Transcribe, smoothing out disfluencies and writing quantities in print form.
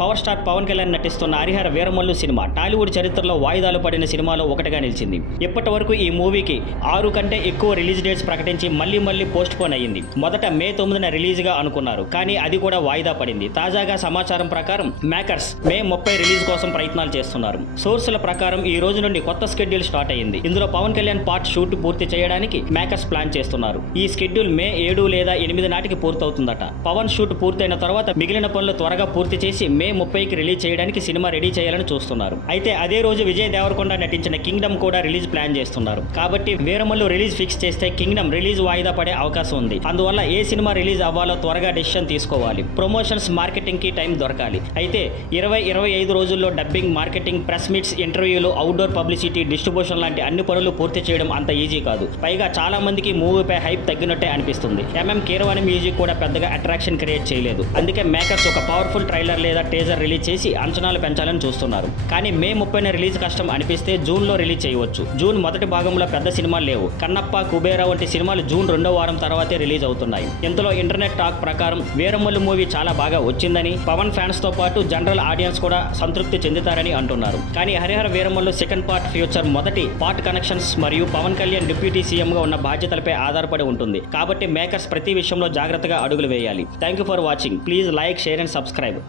Power star Pawan Kalyan నటిస్తున్న Harihara Veeramallu cinema Tollywood చరిత్రలో వాయిదాలు పడిన సినిమాలో ఒకటిగా నిలిచింది. ఇప్పటి వరకు ఈ మూవీకి 6 కంటే ఎక్కువ రిలీజ్ డేట్స్ ప్రకటించి మళ్లీ పోస్ట్ పోన్ అయ్యింది. మొదట మే 9న రిలీజ్ గా అనుకున్నారు, కానీ అది కూడా వాయిదా పడింది. తాజాగా సమాచారం ప్రకారం మేకర్స్ మే 30 రిలీజ్ కోసం ప్రయత్నాలు చేస్తున్నారు. సోర్సుల ప్రకారం ఈ రోజు నుండి కొత్త షెడ్యూల్ స్టార్ట్ అయ్యింది. ఇందులో పవన్ కళ్యాణ్ పార్ట్ షూట్ పూర్తి చేయడానికి మేకర్స్ ప్లాన్ చేస్తున్నారు. ఈ షెడ్యూల్ మే 7 లేదా 8 నాటికి పూర్తవుతుందట. పవన్ షూట్ పూర్తయిన తర్వాత మిగిలిన పనులు త్వరగా పూర్తి చేసి మే 30కి రిలీజ్ చేయడానికి సినిమా రెడీ చేయాలని చూస్తున్నారు. అయితే అదే రోజు విజయ్ దేవరకొండ నటించిన కింగ్డమ్ కూడా రిలీజ్ ప్లాన్ చేస్తున్నారు. కాబట్టి వీరమల్లు రిలీజ్ ఫిక్స్ చేస్తే కింగ్డమ్ రిలీజ్ వాయిదా పడే అవకాశం ఉంది. అందువల్ల ఏ సినిమా రిలీజ్ అవ్వాలో త్వరగా డెసిషన్ తీసుకోవాలి. ప్రమోషన్స్, మార్కెటింగ్ కి టైం దొరకాలి. అయితే 20-25 రోజుల్లో డబ్బింగ్, మార్కెటింగ్, ప్రెస్ మీట్స్, ఇంటర్వ్యూలు, అవుట్డోర్ పబ్లిసిటీ, డిస్ట్రిబ్యూషన్ లాంటి అన్ని పనులు పూర్తి చేయడం అంత ఈజీ కాదు. పైగా చాలా మందికి మూవీపై హైప్ తగ్గినట్టే అనిపిస్తుంది. కీరవాణి మ్యూజిక్ కూడా పెద్దగా అట్రాక్షన్ క్రియేట్ చేయలేదు. అందుకే మేకర్స్ ఒక పవర్ఫుల్ ట్రైలర్ లేదా టీజర్ రిలీజ్ చేసి అంచనాలు పెంచాలని చూస్తున్నారు. కానీ మే 30న రిలీజ్ కష్టం అనిపిస్తే జూన్లో రిలీజ్ చేయవచ్చు. జూన్ మొదటి భాగంలో పెద్ద సినిమాలు లేవు. కన్నప్ప, కుబేరా వంటి సినిమాలు జూన్ 2వ వారం తర్వాతే రిలీజ్ అవుతున్నాయి. ఇంతలో ఇంటర్నెట్ టాక్ ప్రకారం వీరమల్లు మూవీ చాలా బాగా వచ్చిందని, పవన్ ఫ్యాన్స్ తో పాటు జనరల్ ఆడియన్స్ కూడా సంతృప్తి చెందుతారని అంటున్నారు. కానీ Harihara Veeramallu second part future మొదటి పార్ట్ కనెక్షన్స్ మరియు పవన్ కళ్యాణ్ డిప్యూటీ సీఎంగా ఉన్న బాధ్యతలపై ఆధారపడి ఉంటుంది. కాబట్టి మేకర్స్ ప్రతి విషయంలో జాగ్రత్తగా అడుగులు వేయాలి. Thank you for watching. Please like, share and subscribe.